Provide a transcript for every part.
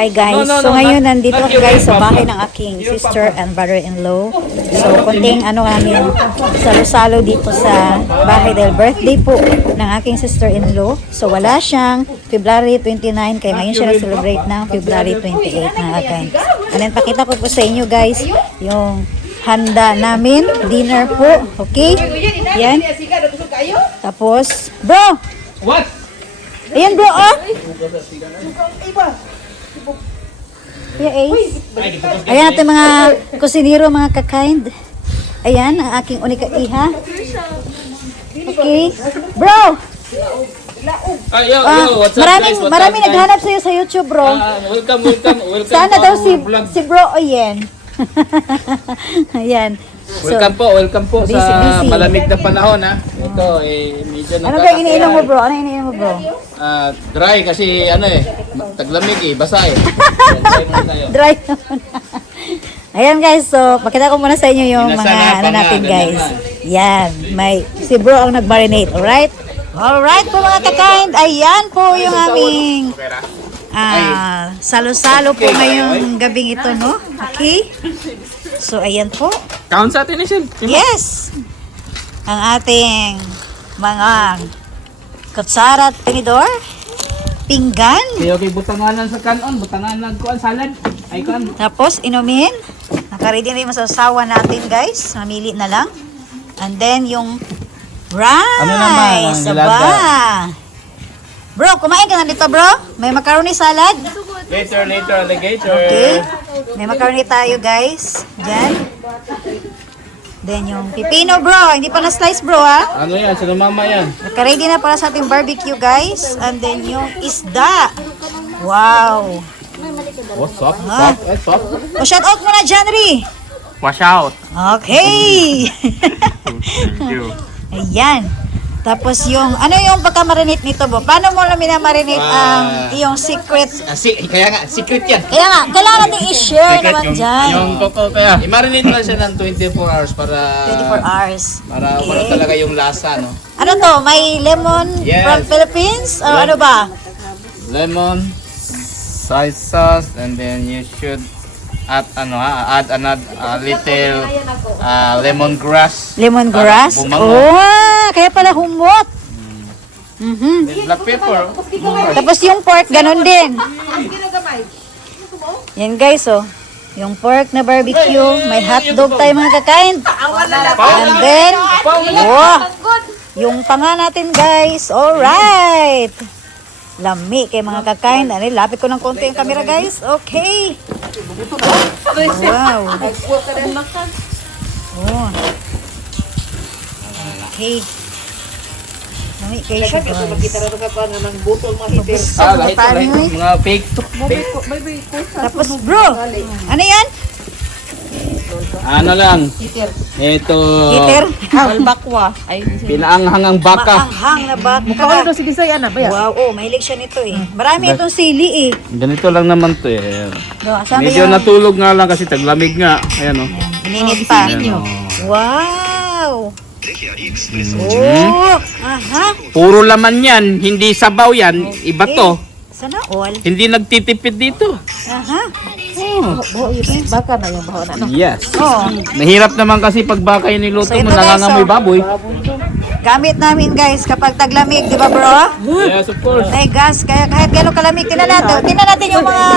Hi guys, so ngayon nandito ako guys sa bahay ng aking sister and brother-in-law. So kunting namin salo-salo dito sa bahay dahil birthday po ng aking sister-in-law. So wala siyang February 29 kaya ngayon siya nag-celebrate ng February 28 na guys. And then pakita ko po sa inyo guys yung handa namin, dinner po, okay? Yan. Tapos, bro! What? Ayan bro, oh! Yeah, Ace. Ayan natin mga kusinero, mga kakain. Ayan, ang aking unika iha. Okay. Bro! What's up guys? Maraming naghanap sa'yo sa YouTube, bro. Welcome. Sana daw vlog. si Bro Oyen. Ayan. So, Welcome po busy. sa malamig na panahon ha. Ito medyo ano ba iniinom mo, bro? Ano iniinom mo, bro? Dry kasi taglamig basa Dry muna tayo. Dry naman. Ayan guys, so pakita ko muna sa inyo yung Inasa mga na, natin ganda guys. na. Yan, si bro ang nag-marinate, alright? Alright po mga kakain, ayan po yung aming salo-salo po ngayong gabing ito, no? Okay? So ayan po. Count sa atin Michelle. Yes! Ang ating mga kutsara at tinidor, pinggan, Okay, butanganan sa kanon, butanganan kuan salad. Ay kuan. tapos inumin. Nakaready na yung masasawa natin guys. Mamili na lang. And then yung rice. Ano naman ang nilaga? Aba. Bro, kumain ka na dito bro? May macaroni salad. Later alligator. Okay. May macaroni tayo guys. Diyan. Then yung pipino bro. Hindi pa na-slice bro ha. Ano yan? Sa mama yan. Naka-ready na para sa ating barbecue guys. And then yung isda. Wow. Oh, soft. O shout out muna Janry. Wash out. Okay. Thank you. Ayan. Tapos yung, ano yung pagka-marinate nito bo? Paano mo lang minamarinate ang iyong secret? Kaya nga, secret yan. Kaya nga, kailangan natin i-share naman dyan. Yung coco kaya. I-marinate lang siya ng 24 hours para 24 hours. para Okay. wala talaga yung lasa, no? Ano to? May lemon Yes. from Philippines? O ano ba? Lemon, soy sauce, and then you should add another little lemongrass. Lemongrass? Para bumango. Oh, kaya pala humot. Mhm. Then black pepper. Tapos yung pork, ganun din. Yan guys, oh. Yung pork na barbecue, may hotdog tayo mga kakain. And then, wow, yung panga natin guys. Alright. Lami kay mga kakain. Ano, lapit ko ng konti yung camera guys. Okay. Wow. Oh. Okay. Lami kayo siya guys. Lahat mga fake. Tapos bro, ano yan? Ano lang? Ito. Peter? Bakwa. Ay, Pinaanghang ang baka. Maanghang na baka. mukha ko sige sa'yo, ana ba yan? Wow, oh, mahilig siya nito eh. Marami itong sili eh. Ganito lang naman to eh. Do, asan ba Medyo yung... natulog nga lang kasi taglamig nga. Ayan o. Ininit pa. Ayan, oh. Wow! Oh! Aha! Puro laman yan, hindi sabaw yan. Iba to. Sana all. Hindi nagtitipid dito. Aha! Baka na yung baho na. No? Yes. Oh, Mahirap naman kasi pag baka yung niluto So, ito mo, guys, nangangamoy oh. baboy. gamit namin guys kapag taglamig, di ba bro? Yes, of course. May gas, kaya kahit gano'ng kalamig, tingnan natin yung mga,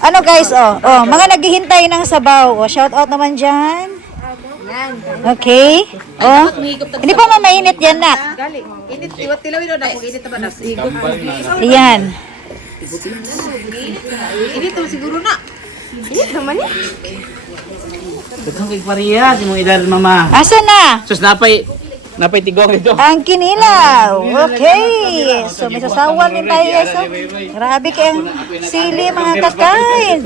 ano guys, mga naghihintay ng sabaw. Oh, shout out naman dyan. Okay. Oh, hindi pa mainit yan na. Gali. Init, iwat tilawin na ako. Init naman na. Ayan. Init naman siguro na. Init naman yan. Ito kay Paria, si mong edad mama. Asa na? Sus, napay tigong ito. Ang kinilaw. Okay. So, may sasawan din tayo guys. Oh. Grabe kayong sili mga kakain.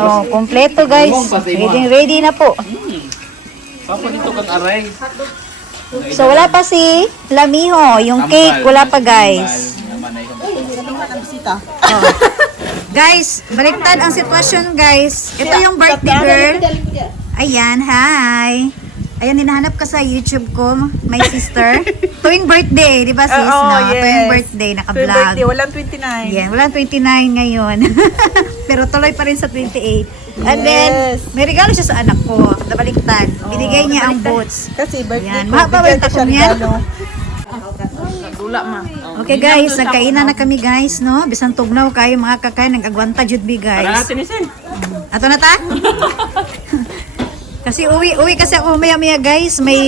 Oh, kompleto guys. Ready na po. Papa dito kang aray. So, wala pa si Lamiho. Yung cake, wala pa guys. Oh. Guys, baliktad ang sitwasyon guys. Ito yung birthday girl. Ayan, hi. Ayan, hinahanap ka sa YouTube ko, my sister. Tuwing birthday, di ba sis? Oo, Na, yes. tuwing birthday, naka-vlog. birthday, walang 29. Yan, walang 29 ngayon. Pero tuloy pa rin sa 28. And then, Yes. may regalo siya sa anak ko. Nabaliktad. Binigay niya ang boots. Kasi birthday Yan, ko, mahaba ba yung bigyan ko siya takong yan? regalo. Okay guys, nagkainan na kami guys, no? Bisan tugnaw kayo mga kakain, nag-agwanta jud bi Para guys. natin isin. Ato na ta? Kasi uwi kasi ako maya guys, may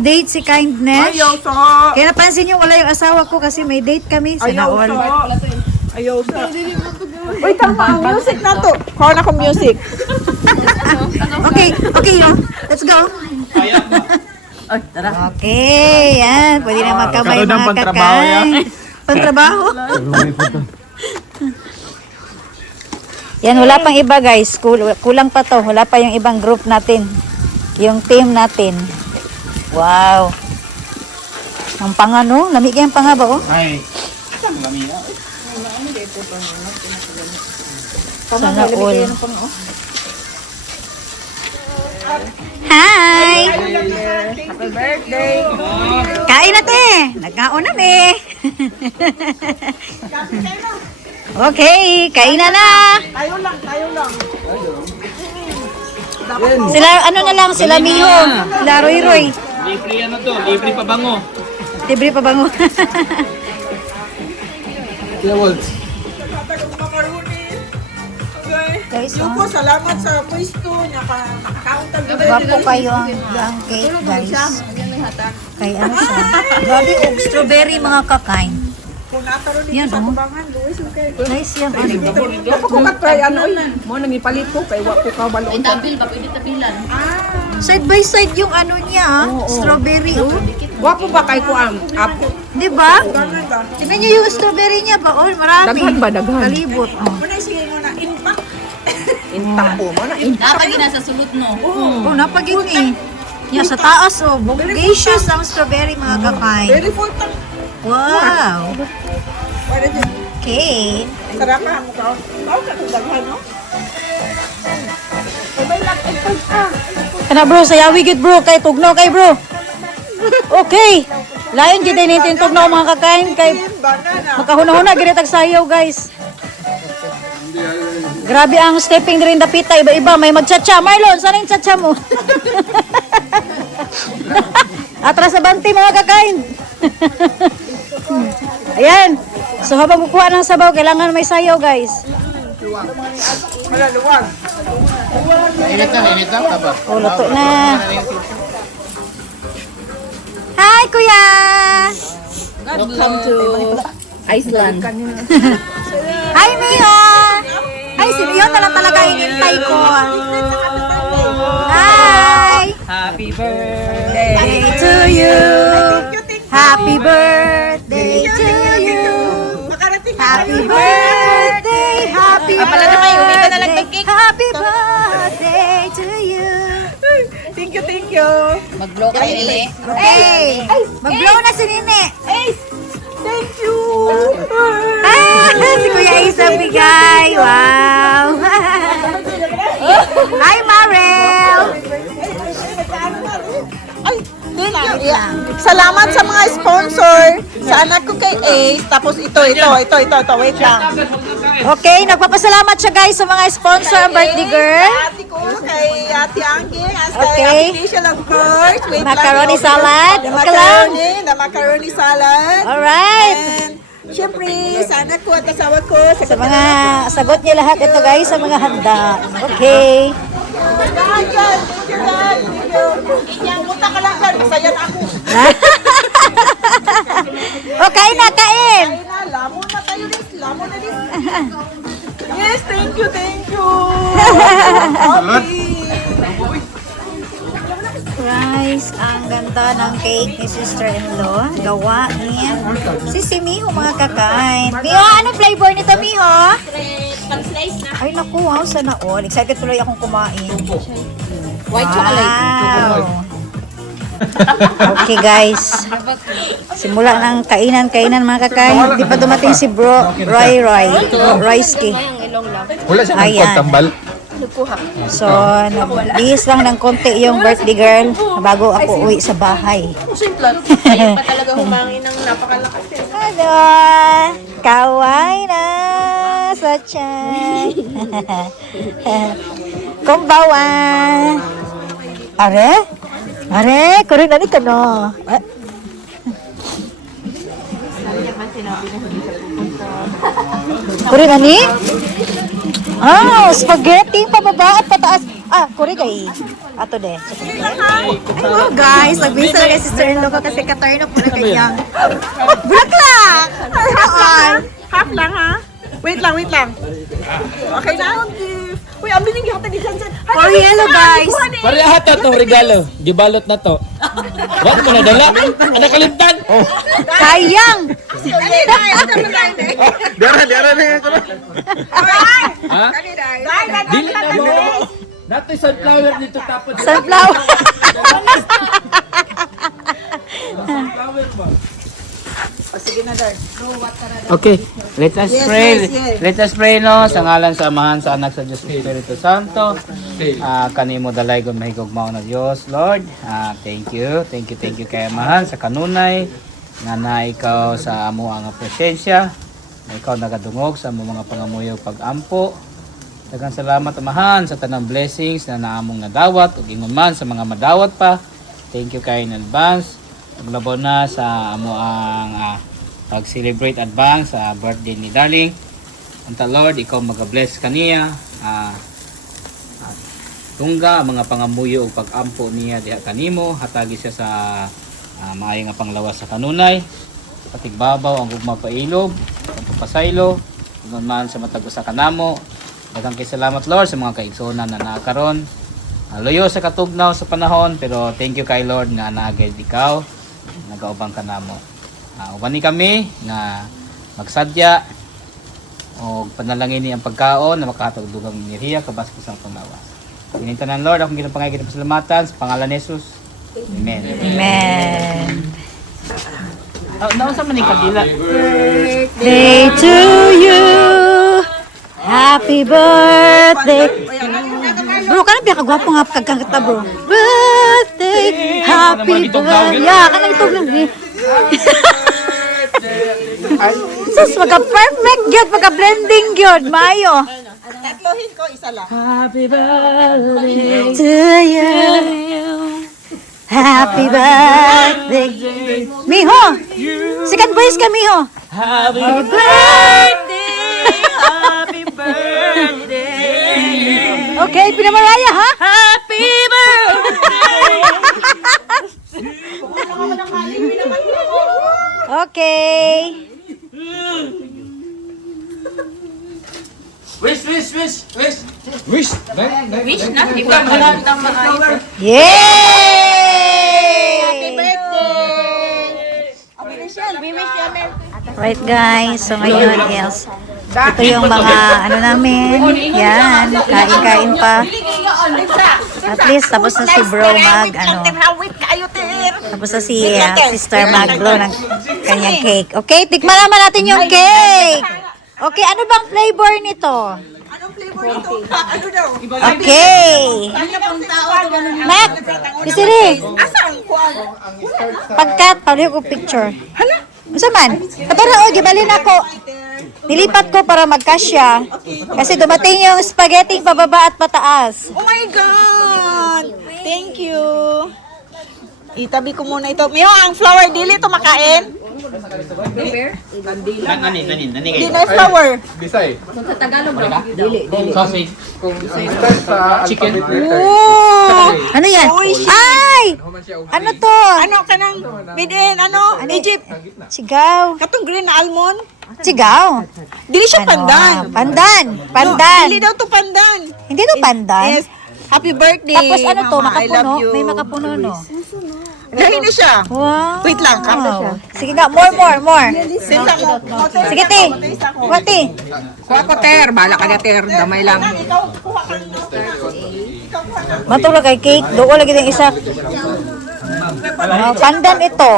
date si Kindness. Ayaw sa. Kaya napansin niyo wala yung asawa ko kasi may date kami sa Ayaw Naol. sa. Ayaw sa. Uy, tama. Music na to. Kuha na ko music. Okay, no? Let's go. Ay, tara. Okay, yan. Pwede na magkamay karoon ng mga pantrabaho yan. kakain. Pantrabaho? Yan, wala pang iba guys. Kulang pa to. Wala pa yung ibang group natin. Yung team natin. Wow. Ang panga, no? Lamig yung panga ba, oh? Ay. Isang lamina. Sana all. Hi! Happy birthday. Kain na te! Nagkaon na me! Okay, kain na na! Tayo lang. Sila, ano na lang, sila Miho, sila Roy. Libre ano to, libre pabango. Libre pa bango. Kila Waltz. Guys, Yuko, salamat sa pwesto. Nakakauntan ko. Gwapo kayo ang cake, guys. Kay ano siya? Grabe, oh, strawberry mga kakain. Kung nataroon Yan, dito sa oh. tubangan, Luis, okay. Nice yan, ano. Ako ko katry, ano, mo nangipalit ko, kay wako ka balo. Side by side yung ano niya, ah. Strawberry, oh. Wapo ba kay kuang? Apo. Di ba? Tingnan niyo yung strawberry niya ba? Oh, marami. Daghan ba, daghan? Kalibot, oh. Muna sige mo na, impact. Intact po mo na, impact. Oh, napagin eh. Yan, sa taas, oh. Bogacious ang strawberry mga kakain. Very full tank. Wow. Pwede din. Okay. Sarapahan mo ka. Bao ka itong daghan, no? Sabay lang, Kana bro, sayawi gid bro, kay tugnaw kay bro. Okay. Layon gid din natin tugnaw mga kakain kay banana. makahuna-huna gid tag sayaw guys. Grabe ang stepping din dapita iba-iba, may magchatcha. Marlon, saan yung chatcha mo? Atras sa banti mga kakain. Ayan. So habang kukuha ng sabaw, kailangan may sayaw guys. Malaluwag. Init na, taba. Oh, luto na. Hi, kuya! Welcome to Iceland. Hi, Mio! Ay, si Mio na lang talaga inintay ko. Hi! Happy birthday. Day to you! Happy birthday to you! Makarating Happy birthday! Happy pala naman, umita na lang ng birthday! cake. Happy birthday to you! Thank you. Mag-blow ka nili. Okay! Mag-blow na si Nini! Thank you. Ah, si Kuya Ace ang bigay. Wow. Hi, Marel. Ay, thank you. Yeah. Salamat sa mga sponsor. Sa anak ko kay Ace. Tapos ito. Wait lang. Okay, nagpapasalamat siya guys sa mga sponsor ang birthday girl. Ate ko, kay Ate Angking, as Okay. kay Ate Rachel, of course. Wait Macaroni lang. salad. The Okay lang. macaroni salad. Alright. And, syempre, sa anak ko at asawa ko. Sa mga sagot niya lahat ito guys sa mga handa. Okay. Thank you, God. Pumunta ka lang dyan. Masaya na ako. Okay na, kain. Ay na, lamon na tayo, Liz. Lamon na, Liz. Yes, thank you. Guys, ang ganda ng cake ni sister-in-law. Gawa niya. Si Miho mga kakain. Miho, ano flavor nito, Miho? Ay, naku, wow, sana all. Excited tuloy akong kumain. White chocolate. Wow. Okay, guys. Simula ng kainan mga kakain. Hindi pa dumating si bro, Royski. Wala siya Ayan. nagpagtambal. So, bihis lang ng konti yung birthday girl bago ako uwi sa bahay. Ayun pa talaga humangin ng napakalakas eh. Ano? Kawai na sa tiyan. Kumbawa. Are? Are? Kurin na ni ka no? Kurin na ni? Ah, spaghetti pababa at pataas. Ah, kurin kay. Ato de. Hello guys, nagbisa na kay sister-in-law ko kasi katarno po na kanyang bulaklak! Half lang ha? Wait lang. Okay na? Uy, ang biling yata ni Jansen. Oh, hello guys! Pareha to itong regalo. Gibalot na to. Wala mo na dala. Ano kalimtan? Sayang! Dara na yan ko na. Ha? Dili na mo. Nato sunflower dito tapos. Sunflower! Sunflower ba? Okay, let us pray. Let us pray no sa ngalan sa Amahan sa Anak sa Diyos Espiritu Santo. Kanimo dalay gud mahigugmaw na Dios, Lord. Thank you kay Amahan sa kanunay nga na ikaw sa amo ang presensya. Na ikaw nagadungog sa among mga pangamuyog pag-ampo. Daghang salamat Amahan sa tanang blessings na naamong nadawat ug ingon man sa mga madawat pa. Thank you kay in advance. Paglabaw na sa amo ang pag-celebrate advance sa birthday ni Darling. Anta Lord, ikaw mag-bless kaniya. Tungga mga pangamuyo o pag-ampo niya diha kanimo. Hatagi siya sa maayo nga panglawas sa kanunay. Patigbabaw ang gugma pailog, ang papasaylo, kung man sa matag usa kanamo. Daghang kay salamat Lord sa mga kaigsonan na nakaron. Luyo sa katugnaw sa panahon, pero thank you kay Lord nga naagay ikaw. Nagaubang ka namo. Uban ni kami nga magsadya o panalangin ni ang pagkaon na makahatag dugang enerhiya kabas ko sa panglawas. Pinintanan Lord akong ginapangay kita pasalamatan sa pangalan ni Jesus. Amen. Amen. Naon sa man ni kadila? Day to you. Happy birthday. Bro, ka na pinakagwapo nga pagkakanta bro. Birthday. Happy birthday. Yeah, ka na ito lang eh. Sus, magka-perfect yun. Magka-blending yun. Mayo. Tatlohin ko, isa lang. Happy birthday To you. Happy birthday. Miho. Second voice ka, Miho. Happy Okay, pinamaraya ha? Happy Okay. Wish. Wish na, di ba? Yay! Happy birthday! We wish you a merry Right guys, so ngayon is ito yung mga ano namin. Yan, kain-kain pa. At least tapos na si bro mag ano. Tapos na si sister mag-blow ng kanyang cake. Okay, tikman naman natin yung cake. Okay, ano bang flavor nito? Anong flavor ito? Ano daw? Okay. Mac, isiri. Asang kuwan? Pagkat, pali ko picture. Hala? Masa man? Katara, gibalin ako. Nilipat ko para magkasya. Kasi dumating yung spaghetti pababa at pataas. Oh my God! Thank you. Itabi ko muna ito. Miyo, ang flower dili ito makain. Nani. Di na flower. Bisay. Sausage. Kung start sa Chicken. Oh! Ano yan? Ay! Ano to? Ano ka nang bidin? Ano? Egypt. Sigaw. Katong green na almond. Sigaw. Dili siya Ano? pandan. Pandan. No, Pandan. dili daw to pandan. Hindi to pandan. Yes. Happy birthday. Tapos ano to? Mama, I love Makapuno? you. May makapuno, no? Dahil na siya. Wow. Wait lang, kamta siya. Sige nga, more. Sinta mo. Sige, te. Wati. Kuha ko ter, bala ka na ter, damay lang. Ikaw, kuha ka ng Matulog kay cake. Doon lagi ng isa. Oh, pandan ito.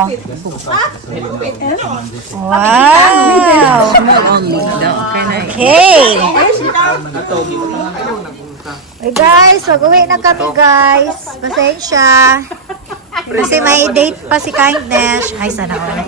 Wow. Okay. Hey guys, mag-uwi na kami guys. Pasensya. Kasi may date pa si Kindness. Ay, sana all.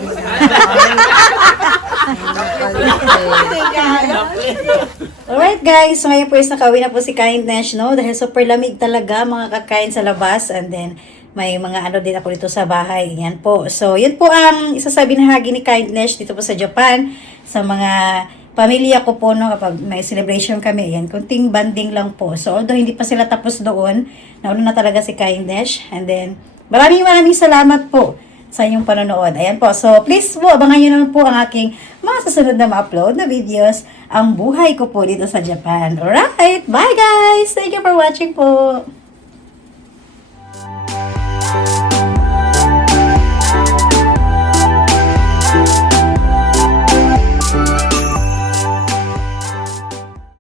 Alright guys, so ngayon po is nakauwi na po si Kindness, no? Dahil super lamig talaga mga kakain sa labas, and then may mga ano din ako dito sa bahay. Yan po. So, yun po ang isasabi na hagi ni Kindness dito po sa Japan. Sa mga pamilya ko po, no, kapag may celebration kami, yan, kunting banding lang po. So, although hindi pa sila tapos doon, nauna na talaga si Kindness. And then, maraming salamat po sa inyong panonood. Ayan po. So, please po, abangan nyo naman po ang aking mga susunod na ma-upload na videos, ang buhay ko po dito sa Japan. Alright! Bye guys! Thank you for watching po!